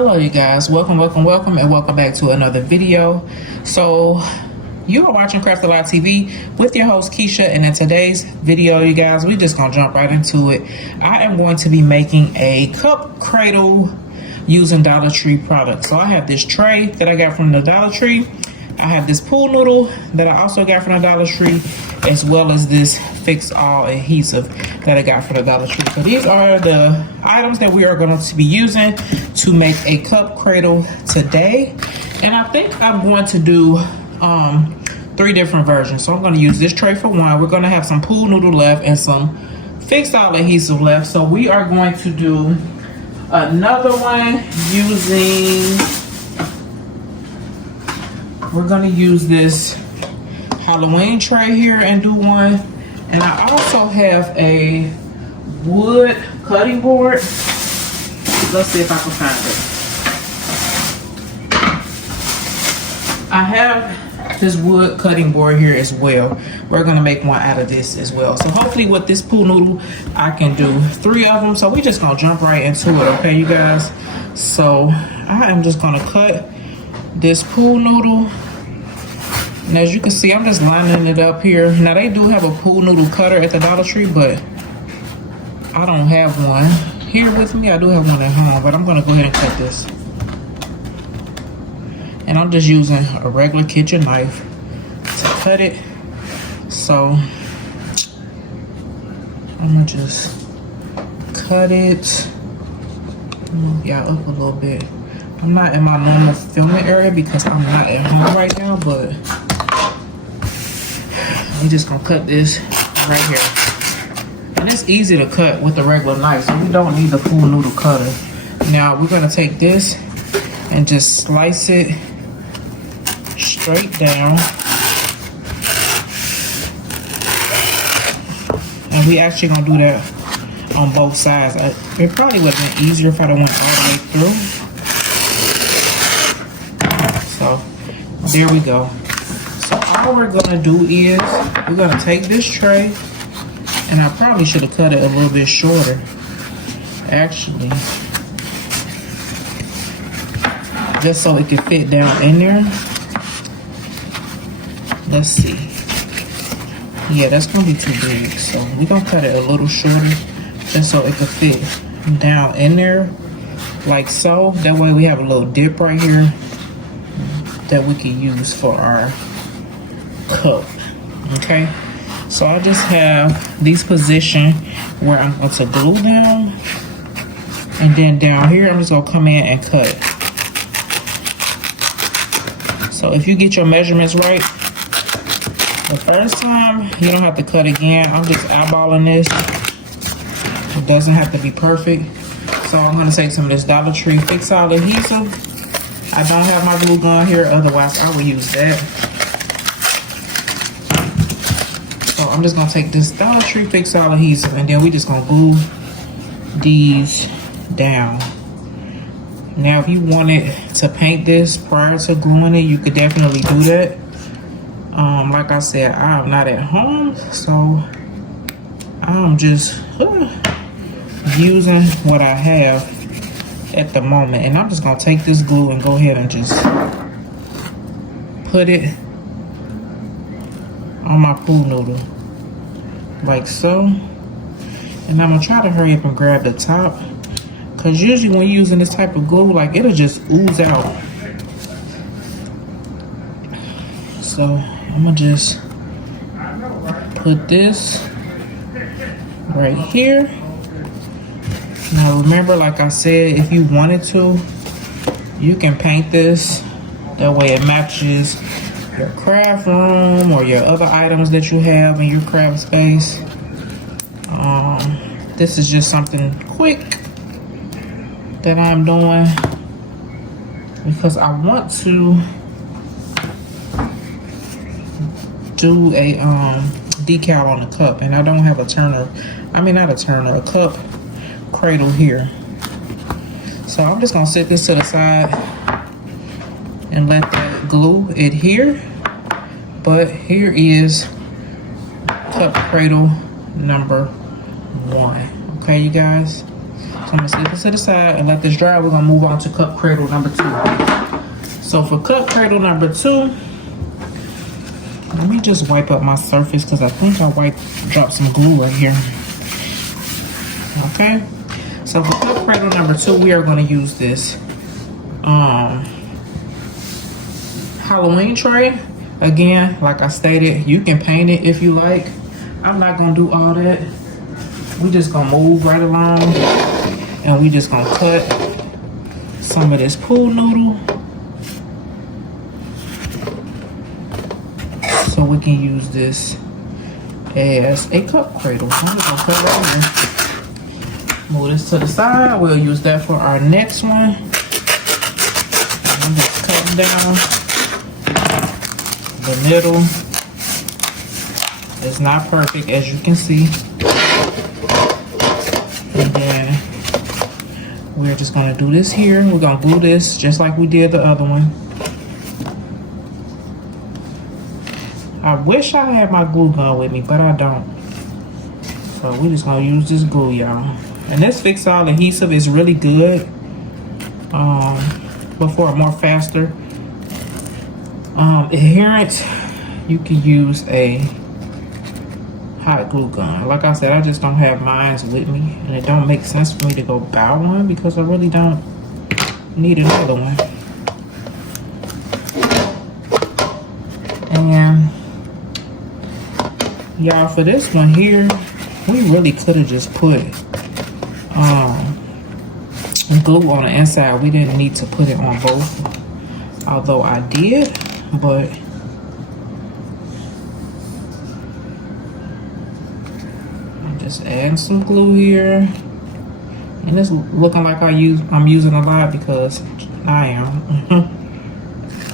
Hello you guys, welcome and welcome back to another video. So you are watching Craft Alive TV with your host Keisha, and in today's video you guys, we just gonna jump right into it. I am going to be making a cup cradle using Dollar Tree products. So I have this tray that I got from the Dollar Tree. I have this pool noodle that I also got from the Dollar Tree, as well as this fix all adhesive that I got from the Dollar Tree. So these are the items that we are going to be using to make a cup cradle today. And I think I'm going to do 3 different versions. So I'm going to use this tray for one. We're going to have some pool noodle left and some fix all adhesive left. So we are going to do another one using... We're gonna use this Halloween tray here and do one. And I also have a wood cutting board. Let's see if I can find it. I have this wood cutting board here as well. We're gonna make one out of this as well. So hopefully with this pool noodle, I can do 3 of them. So we just gonna jump right into it, okay you guys? So I am just gonna cut this pool noodle, and as you can see, I'm just lining it up here. Now they do have a pool noodle cutter at the Dollar Tree, but I don't have one here with me. I do have one at home, but I'm gonna go ahead and cut this. And I'm just using a regular kitchen knife to cut it. So I'm gonna just cut it. Move y'all up a little bit. I'm not in my normal filming area because I'm not at home right now, but I'm just gonna cut this right here. And it's easy to cut with a regular knife, so we don't need the pool noodle cutter. Now we're gonna take this and just slice it straight down. And we actually gonna do that on both sides. It probably would have been easier if I went all the way through. So there we go. So all we're gonna do is we're gonna take this tray, and I probably should have cut it a little bit shorter actually, just so it can fit down in there. Let's see. Yeah, that's gonna be too big, so we're gonna cut it a little shorter just so it can fit down in there like so. That way we have a little dip right here that we can use for our cup. Okay, so I just have these positioned where I'm going to glue them, and then down here I'm just gonna come in and cut. So if you get your measurements right the first time, you don't have to cut again. I'm just eyeballing this. It doesn't have to be perfect. So I'm gonna take some of this Dollar Tree fix all adhesive. I don't have my glue gun here, otherwise I would use that. So I'm just gonna take this Dollar Tree fix all adhesive, and then we just gonna glue these down. Now if you wanted to paint this prior to gluing it, you could definitely do that. Like I said, I'm not at home, so I'm just using what I have at the moment. And I'm just gonna take this glue and go ahead and just put it on my pool noodle like so. And I'm gonna try to hurry up and grab the top, because usually when you're using this type of glue, like it'll just ooze out. So I'm gonna just put this right here. Now remember, like I said, if you wanted to, you can paint this. That way it matches your craft room or your other items that you have in your craft space. This is just something quick that I'm doing because I want to do a decal on the cup, and I don't have a turner. I mean, not a turner, a cup cradle here. So I'm just gonna set this to the side and let that glue adhere. But here is cup cradle number 1. Okay, you guys. I'm gonna set this to the side and let this dry. We're gonna move on to cup cradle number 2. So for cup cradle number 2, let me just wipe up my surface because I think I dropped some glue right here. Okay. So for cup cradle number 2, we are gonna use this Halloween tray. Again, like I stated, you can paint it if you like. I'm not gonna do all that. We just gonna move right along and we just gonna cut some of this pool noodle so we can use this as a cup cradle. So I'm just gonna cut it right here. Move this to the side. We'll use that for our next one. I'm just cutting down the middle. It's not perfect, as you can see. And then we're just gonna do this here. We're gonna glue this just like we did the other one. I wish I had my glue gun with me, but I don't. So we're just gonna use this glue, y'all. And this Fix All adhesive is really good. But for a more faster adherence, you can use a hot glue gun. Like I said, I just don't have mine with me, and it don't make sense for me to go buy one because I really don't need another one. And y'all, for this one here, we really could have just put glue on the inside. We didn't need to put it on both, although I did, but I'm just adding some glue here, and it's looking like I'm using a lot because I am.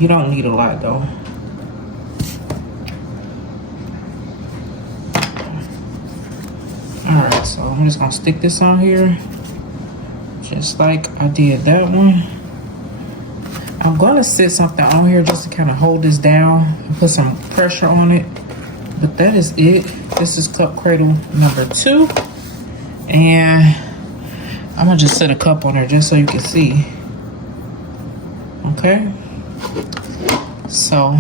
You don't need a lot though. Alright, so I'm just gonna stick this on here just like I did that one. I'm gonna sit something on here just to kind of hold this down and put some pressure on it, but that is it. This is cup cradle number 2, and I'm gonna just set a cup on there just so you can see. Okay, so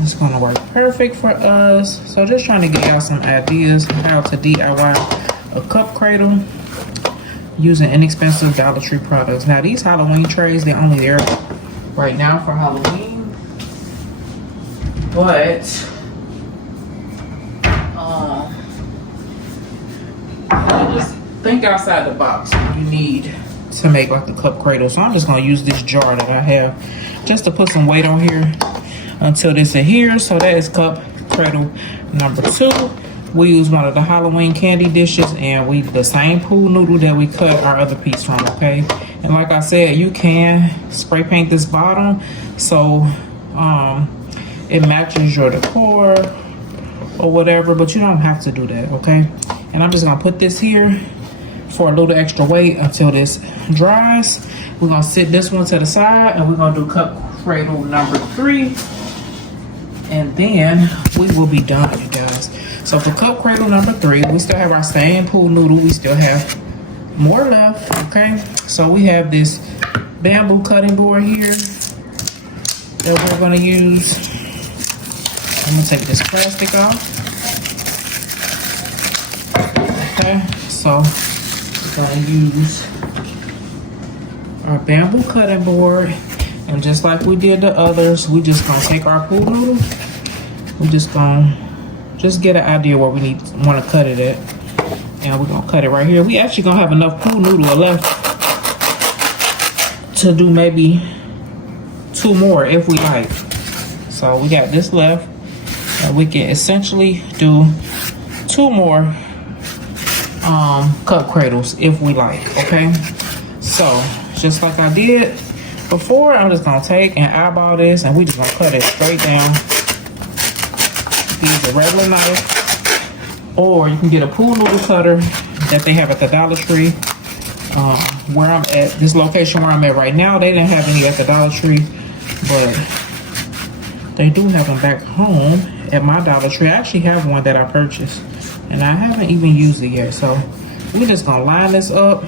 it's gonna work perfect for us. So just trying to get y'all some ideas how to DIY a cup cradle using inexpensive Dollar Tree products. Now these Halloween trays, they're only there right now for Halloween, but just think outside the box you need to make like the cup cradle. So I'm just gonna use this jar that I have just to put some weight on here until this adheres. So that is cup cradle number 2. We use one of the Halloween candy dishes, and we the same pool noodle that we cut our other piece from, okay? And like I said, you can spray paint this bottom so it matches your decor or whatever, but you don't have to do that, okay? And I'm just gonna put this here for a little extra weight until this dries. We're gonna sit this one to the side, and we're gonna do cup cradle number 3, and then we will be done, you guys. So for cup cradle number 3, we still have our same pool noodle. We still have more left, okay? So we have this bamboo cutting board here that we're gonna use. I'm gonna take this plastic off. Okay, so we're gonna use our bamboo cutting board, and just like we did the others, we just gonna take our pool noodle. We just gonna get an idea where we want to cut it at, and we're gonna cut it right here. We actually gonna have enough pool noodle left to do maybe 2 more if we like. So we got this left, and we can essentially do 2 more cup cradles if we like, okay? So just like I did before, I'm just gonna take and eyeball this, and we just gonna cut it straight down. Use a regular knife, or you can get a pool noodle cutter that they have at the Dollar Tree. Where I'm at, this location where I'm at right now, they didn't have any at the Dollar Tree, but they do have them back home at my Dollar Tree. I actually have one that I purchased, and I haven't even used it yet. So we're just gonna line this up.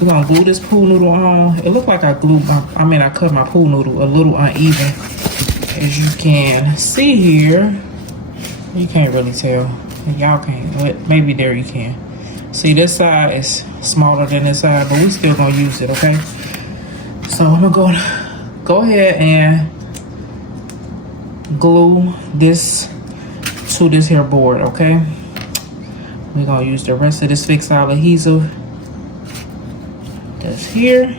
We're gonna glue this pool noodle on. It looked like I cut my pool noodle a little uneven. As you can see here, you can't really tell. Y'all can't, maybe there you can. See, this side is smaller than this side, but we still gonna use it, okay? So I'm gonna go ahead and glue this to this here board, okay? We're gonna use the rest of this fix-all adhesive that's here.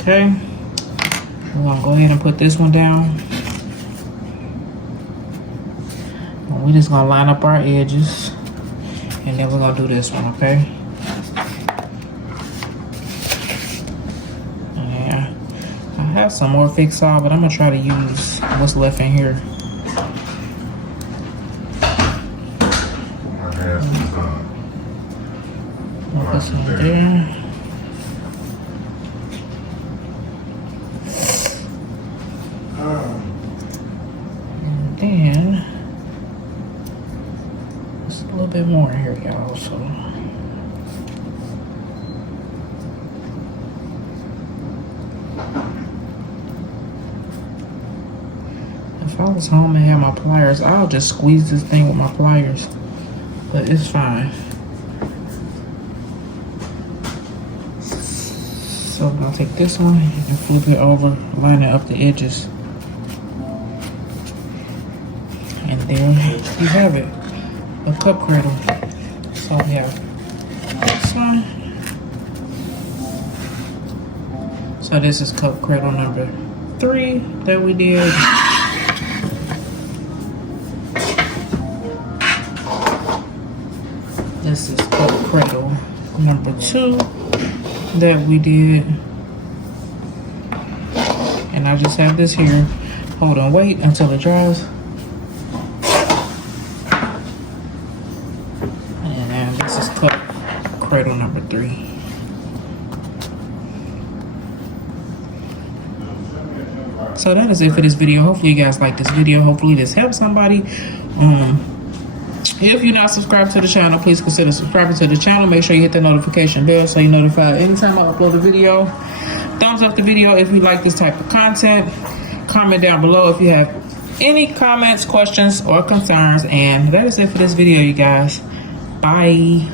Okay, we're gonna go ahead and put this one down. And we're just gonna line up our edges, and then we're gonna do this one, okay? Yeah, I have some more fix-all, but I'm gonna try to use what's left in here. I'll put some there. And then there's a little bit more in here, y'all. So if I was home and had my pliers, I'll just squeeze this thing with my pliers, but it's fine. So I'm gonna take this one and flip it over, lining up the edges. And there you have it, a cup cradle. So we have this one. So this is cup cradle number 3 that we did. This is cup cradle number 2 that we did. And I just have this here. Hold on, wait until it dries. And this is cup cradle number 3. So that is it for this video. Hopefully you guys like this video. Hopefully this helps somebody. If you're not subscribed to the channel, please consider subscribing to the channel. Make sure you hit the notification bell so you're notified anytime I upload a video. Thumbs up the video if you like this type of content. Comment down below if you have any comments, questions, or concerns. And that is it for this video, you guys. Bye.